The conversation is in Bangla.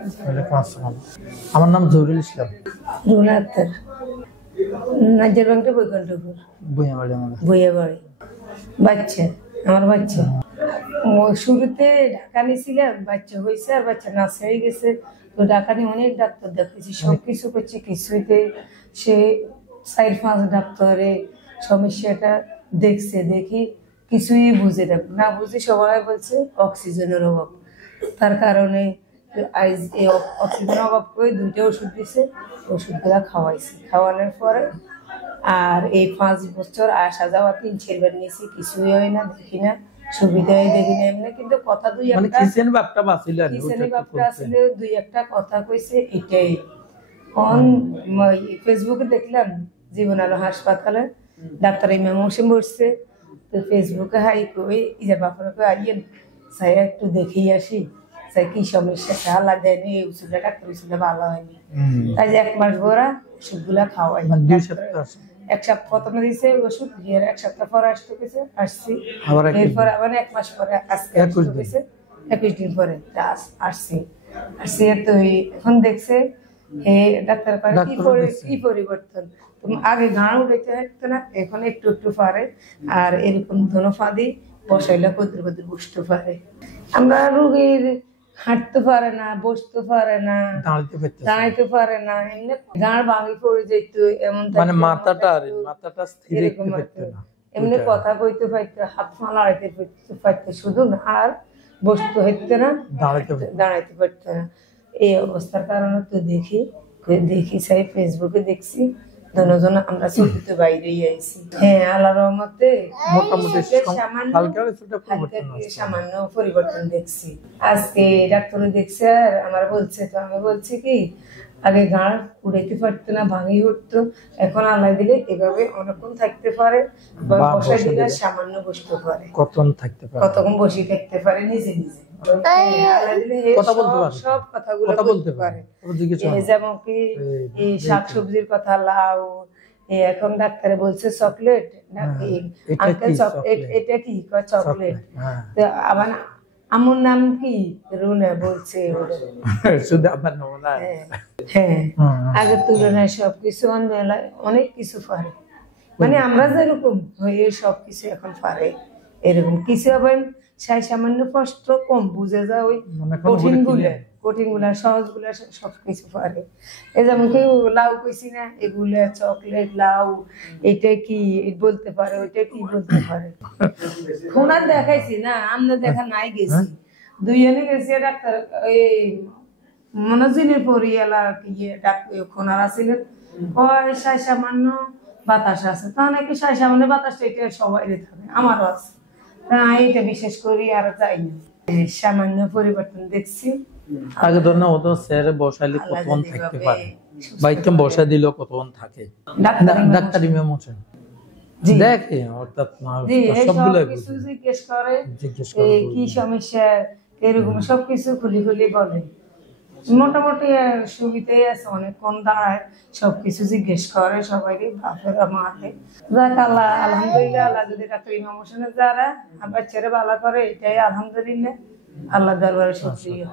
ওয়ালাইকুম আসসালাম। আমার নাম জহুরুল ইসলাম। রুনা আক্তার, নাজির ব্যাংকে বৈকুণ্ঠপুর, ভুইয়াবাড়ি। বাচ্চা, আমার বাচ্চা শুরুতে ঢাকা নিয়েছিলাম, বাচ্চা হয়েছে আর বাচ্চা নাচ হয়ে গেছে। তো ঢাকা নিয়ে অনেক ডাক্তার দেখাইছি, সবকিছু করছি, কিছুতে সে 4-5 ডাক্তারে সমস্যাটা দেখছে, দেখি কিছুই বুঝে না বুঝে সবাই বলছে অক্সিজেনের অভাব। তার কারণে অক্সিজেনের অভাব করে 2টা ওষুধ দিছে, ওষুধগুলা খাওয়াইছি। খাওয়ানোর পরে আর এই 5 বছর আসা যাওয়া 3-4 বার নিয়েছি, কিছুই হয় না, দেখি না সুবিধা হয়, দেখি না এমনি। কিন্তু কথা দুই একটা কথা কইছে, এটাই ফেসবুকে দেখলাম জীবন আলো হাসপাতালে ডাক্তার ইমাম হোসেন বসছে। তো ফেসবুকে হাই কই ইজার বাপরকে আইয়েন চাই একটু দেখেই আসি, চাই কি সমস্যা আল্লাহ দেয়নি, এই ওষুধটা ডাক্তার ওষুধটা ভালো হয়নি। তাই 1 মাস ভরা ওষুধগুলা খাওয়াই। 1 সপ্তাহ প্রথমে দিয়েছে ওষুধ, 1 সপ্তাহ পরে আসছি, এরপর আবার 1 মাস পরে আজকে 21 দিন পরে আসছি। তো এখন দেখছে ডাক্তার কি পরিবর্তন, আগে গাঁ উঠাইতে হতো না, এখন একটু একটু পারে। আর এরকম ধনো ফাঁদি বসাইলে কদ্র কদ্র বসতে পারে। আমরা রোগীর হাঁটতে পারে না, বসতে পারে না, দাঁড়াইতে পারে না, এমনি গাঁড় ভাঙি পড়ে যেত, এমন এমনি কথা কইতে পারতো, হাত পা লড়াইতে পারতো, শুধু আর বসতে হইতো না, দাঁড়াইতে পারতো না। এই অবস্থার কারণে তো দেখি চাই ফেসবুকে দেখছি দুজন আমরা ছুটিতে বাইরে আইছি। হ্যাঁ, আল্লাহর রহমতে মোটামুটি সামান্য পরিবর্তন দেখছি। আজকে ডাক্তার দেখছে আর আমার বলছে, তো আমি বলছি কি আগে গাঁড় উড়াইতে পারতো না, ভাঙি উঠতো, এখন আল্লাহ দিলে এভাবে অনেকক্ষণ থাকতে পারে, বসা দিলে সামান্য বসতে পারে, কতক্ষণ বসে থাকতে পারে নিজে নিজে, সব কথাগুলো বলতে পারে। যেমন কি এই শাকসবজির কথা, লাউ, এখন ডাক্তারে বলছে চকলেট নাকি আঙ্কেল চকলেট, এটা কি চকলেট। তো আবার আমার নাম কি রুনা বলছে, হ্যাঁ আগের তুলনায় সবকিছু অনেক কিছু পারে, মানে আমরা যেরকম হয়ে সবকিছু এখন পারে এরকম কিছু আবার সামান্য কষ্ট কম বুঝে যায়, ওই কঠিন গুলা সহজ গুলা সবকিছু পারে। এই যেমন কেউ লাউ কইছি না, এগুলা চকলেট লাউ এটা কি বলতে পারে, ওইটা কি বলতে পারে। খোনার দেখাইছি না, আমরা দেখা নাই গেছি, 2 জনে গেছি ডাক্তার, এই মনোজিনের পরিয়ালা খোনার আসিলেন, সামান্য বাতাস আছে, তা নাকি সামান্য বাতাসটা এটা সবাই থাকে, আমারও আছে, এটা বিশেষ করি আর চাই না। সামান্য পরিবর্তন দেখছি। আগে ধর না ও তো স্যারে বসাইলে কতক্ষণ থাকতে পারে, বাইকটা বসা দিল কতক্ষণ থাকে, ডাক্তার ইমাম হোসেন দেখে অর্থাৎ সবগুলো জিজ্ঞেস করে কি সমস্যা, এরকম সবকিছু খুলি খুলি বলে। মোটামুটি সুবিধাই আছে, অনেকক্ষণ দাঁড়ায়, সবকিছু জিজ্ঞেস করে সবাইকে, বাপেরা মাকে। যাক আল্লাহ আলহামদুলিল্লাহ, আল্লাহ যদি ডাক্তার ইমাম হোসেনের যারা বাচ্চারা ভালো করে, এটাই আলহামদুলিল্লাহ, আল্লাহ দরবারে শুকরিয়া।